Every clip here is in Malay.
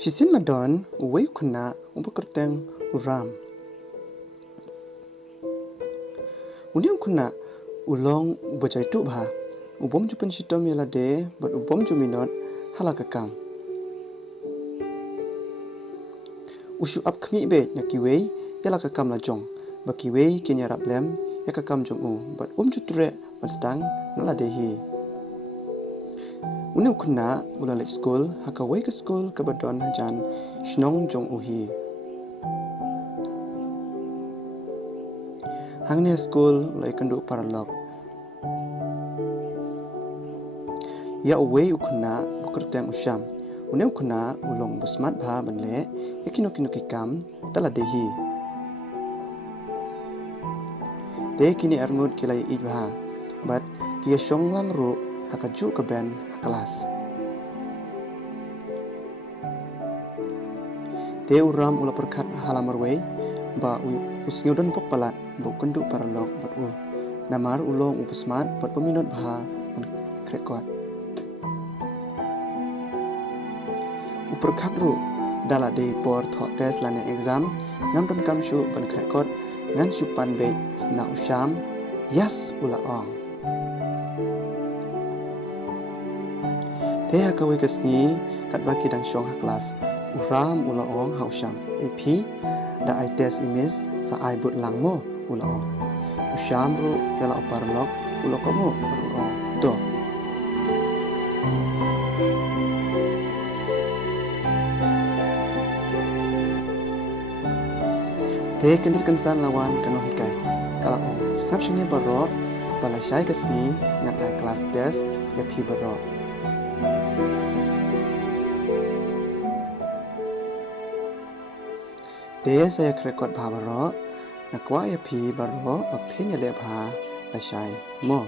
Shisin madon uwe kuna ubakerteng uram. Uniang kuna ulong ubajai tu bha. Ubom jupen shitom yalade bat ubom juminot halakakam. Usu ap khmi be nakiwe yalakakam la jong. Bakiwe kenya rablem yakakam jong u bat juture mastang naladehi. Uniang kuna ulalek school hakawai ke school kabadon hajan shnong jong uhi. Hangnia school lai kendu paralog. Ya uwe ukuna bukerteng usyam. Une ukuna ulong busmat bha banle yakino kikam daladehi. Te kini arngut kilai ibha bat kia syong lang ru hakaju keben kelas. Te uram ula perkat halamarwe ba usngyudan pok palat bu kendu paralog bat u. Namar ulong ubusmat bat peminot bha krekot. Uperkat ru dala de por thok tes lane exam ngam don kam shu ban krekot ngan supan be na usyam yas ula ong. Te hakawe kesni kat baki dang syong haklas uram ula ong hausyam ap da ai tes imis sa ai but langmo ula ong. Usyam ru yala parlok ula komo ula ong do. Te kendir kensan lawan kano hikai. Kalau skap shini baro bala syai kesni ngat ai kelas des ya pi baro. Te saya krekot bha baro nakwa ya pi baro apin ya le bha la syai mo.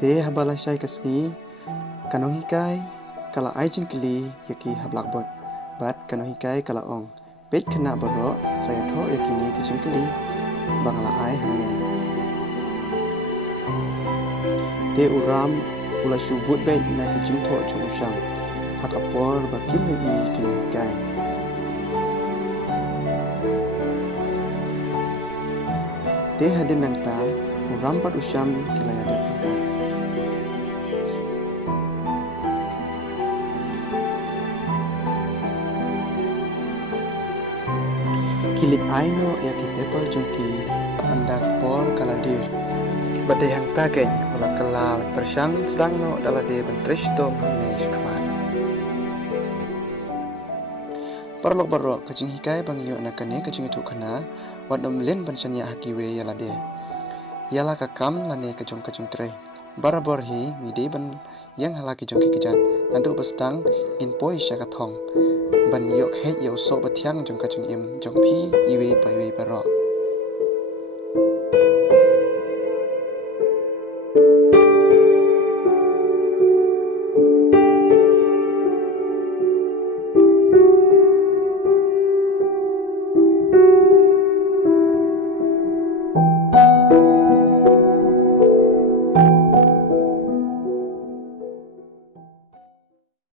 Te habala syai kesni kano hikai kala ai jingkli yaki hablak bot bat kano hikai kala ong pet kena baro saya tho yakini ki jingkli bangla ai hangne. Te uram ula subut bet na ki jingtho chung usyam hakapor bakim yi kino hikai. Te hadin nangta uram pat usyam kilaya dat bukan. Kilit aino yaki paper jungki anda kapor kaladir. Badai hang tagay wala kala persyang sedang no dalade bentrish tom hangne shkman. Parlok barok kajing hikai bang yu anakane kajing itu kana wadom len bansanya hakiwe yalade. Yala kakam lane kajong tre. Barabor hi ngide ban yang halaki jongki kejan andu bestang in poi syakathong. Ban yok hei yau sok batiang jong kajung im jong pi iwe pai we barok.